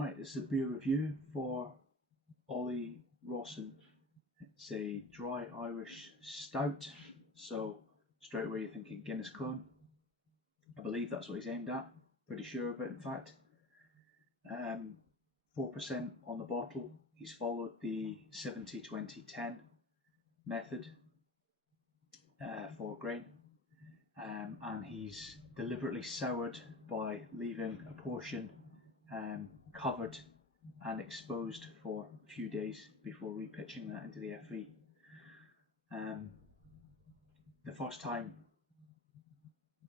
Right, this is a beer review for Ollie Rawson. It's a dry Irish Stout, so straight away you're thinking Guinness clone. I believe that's what he's aimed at, pretty sure of it in fact. 4% on the bottle. He's followed the 70-20-10 method for grain, and he's deliberately soured by leaving a portion covered and exposed for a few days before repitching that into the FE. The first time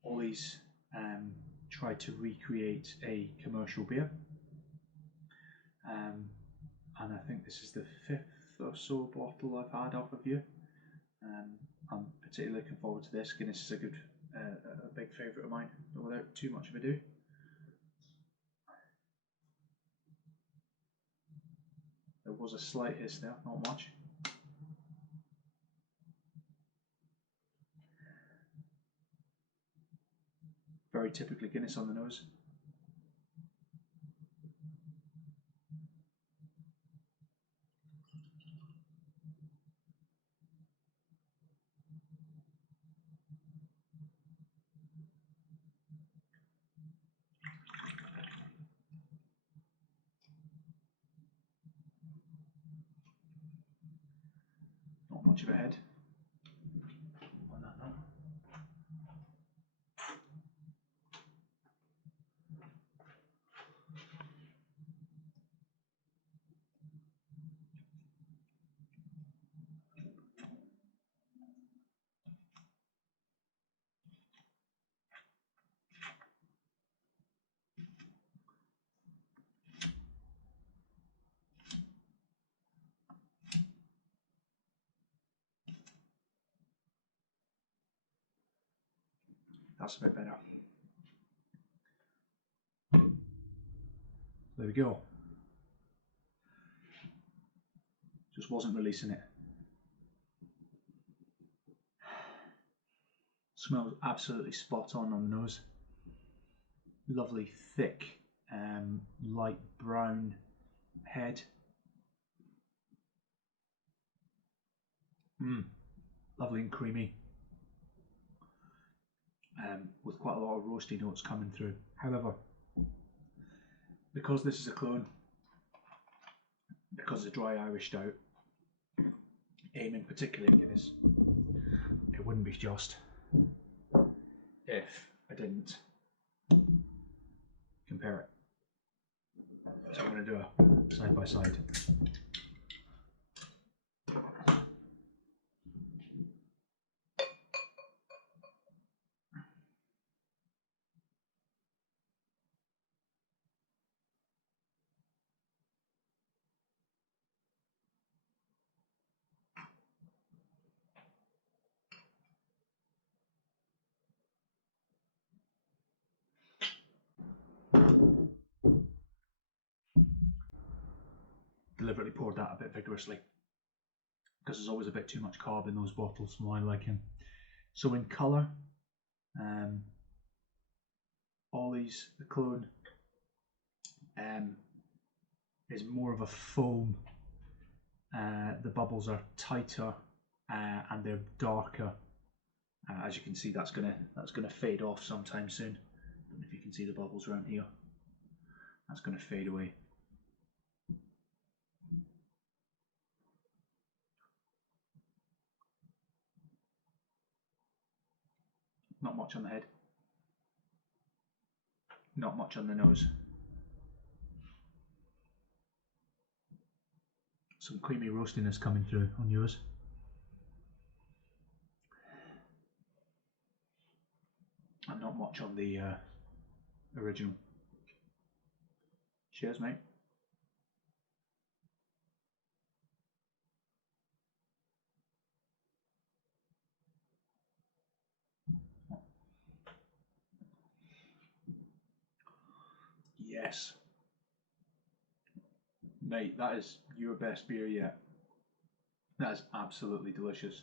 Ollie's tried to recreate a commercial beer, and I think this is the 5th or so bottle I've had off of you. I'm particularly looking forward to this. Guinness is a big favourite of mine, but without too much of ado. There was a slight hiss there, not much. Very typically Guinness on the nose. Not much of a head on that note. That's a bit better. There we go. Just wasn't releasing it. Smells absolutely spot on the nose. Lovely thick, light brown head. Lovely and creamy. With quite a lot of roasty notes coming through. However, because this is a clone, because it's a dry Irish Stout, aiming particularly at Guinness, it wouldn't be just if I didn't compare it. So I'm going to do a side by side. Deliberately poured that a bit vigorously because there's always a bit too much carb in those bottles for my liking. So in colour, Ollie's, the clone, is more of a foam. The bubbles are tighter and they're darker. As you can see, that's gonna fade off sometime soon. I don't know if you can see the bubbles around here. That's gonna fade away. Not much on the head. Not much on the nose. Some creamy roastiness coming through on yours. And not much on the original. Cheers, mate. Yes. Mate, that is your best beer yet. That is absolutely delicious.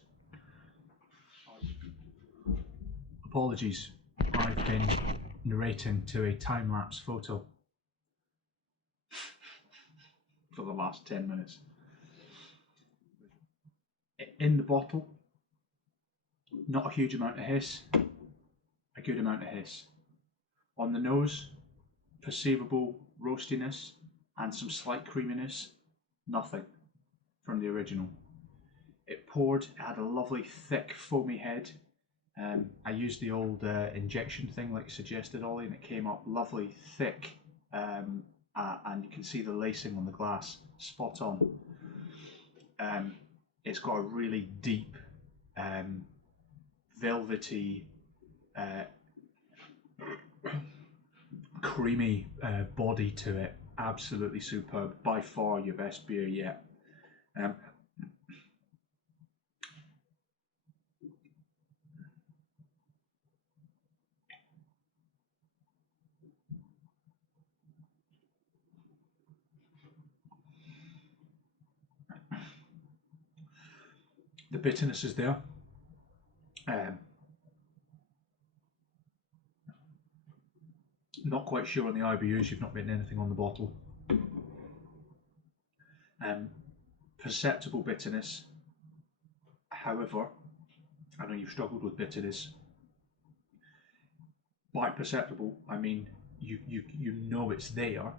Apologies, I've been narrating to a time-lapse photo. for the last 10 minutes. In the bottle, not a huge amount of hiss, a good amount of hiss. On the nose, perceivable roastiness and some slight creaminess, nothing from the original. It poured, it had a lovely thick foamy head. I used the old injection thing like you suggested, Ollie, and it came up lovely thick, and you can see the lacing on the glass, spot on. It's got a really deep, velvety, creamy body to it. Absolutely superb. By far your best beer yet. The bitterness is there. Not quite sure on the IBUs, you've not written anything on the bottle. Perceptible bitterness. However, I know you've struggled with bitterness. By perceptible, I mean you know it's there,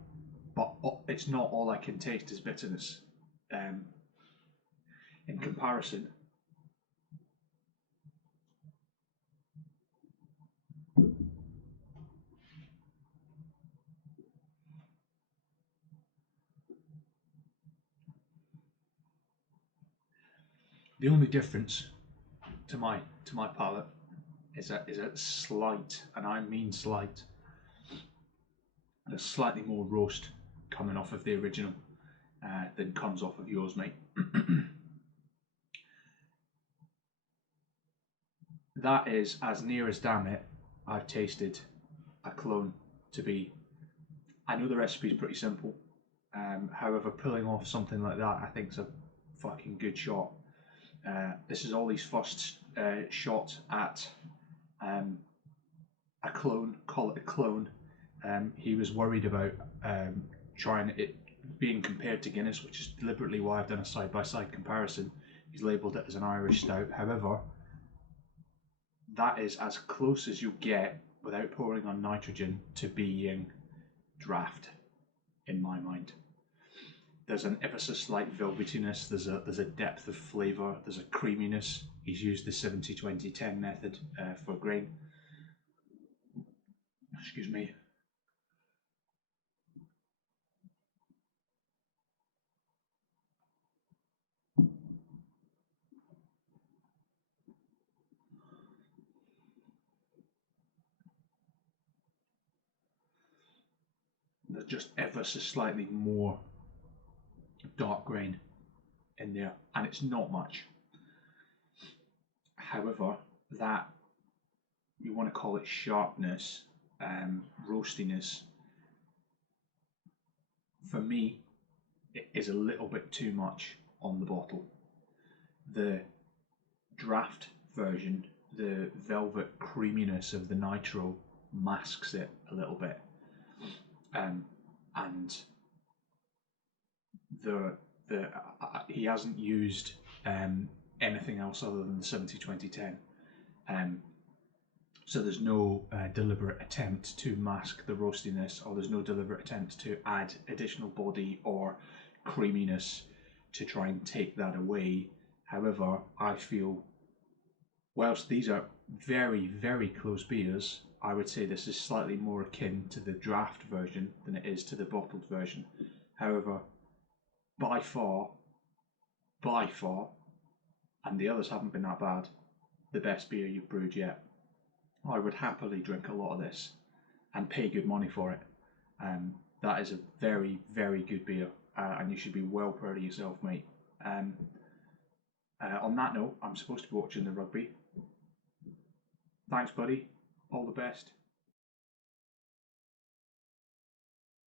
but it's not all I can taste is bitterness. In comparison, the only difference to my palate is a slight, and I mean slight, there's slightly more roast coming off of the original than comes off of yours, mate. That is as near as damn it I've tasted a clone to be. I know the recipe is pretty simple, however pulling off something like that I think is a fucking good shot. This is Ollie's first shot at a clone, call it a clone. He was worried about trying it being compared to Guinness, which is deliberately why I've done a side-by-side comparison. He's labelled it as an Irish Stout. However, that is as close as you get without pouring on nitrogen to being draft, in my mind. There's an ever so slight velvetiness, there's a depth of flavour, there's a creaminess. He's used the 70-20-10 method for grain. Excuse me. There's just ever so slightly more dark grain in there, and it's not much. However, that, you want to call it sharpness, roastiness, for me, it is a little bit too much on the bottle. The draft version, the velvet creaminess of the nitro masks it a little bit, and he hasn't used anything else other than the 70-20-10. So there's no deliberate attempt to mask the roastiness, or there's no deliberate attempt to add additional body or creaminess to try and take that away. However, I feel, whilst these are very, very close beers, I would say this is slightly more akin to the draft version than it is to the bottled version. However, by far, and the others haven't been that bad, the best beer you've brewed yet. I would happily drink a lot of this and pay good money for it. That is a very, very good beer, and you should be well proud of yourself, mate. On that note, I'm supposed to be watching the rugby. Thanks, buddy. All the best.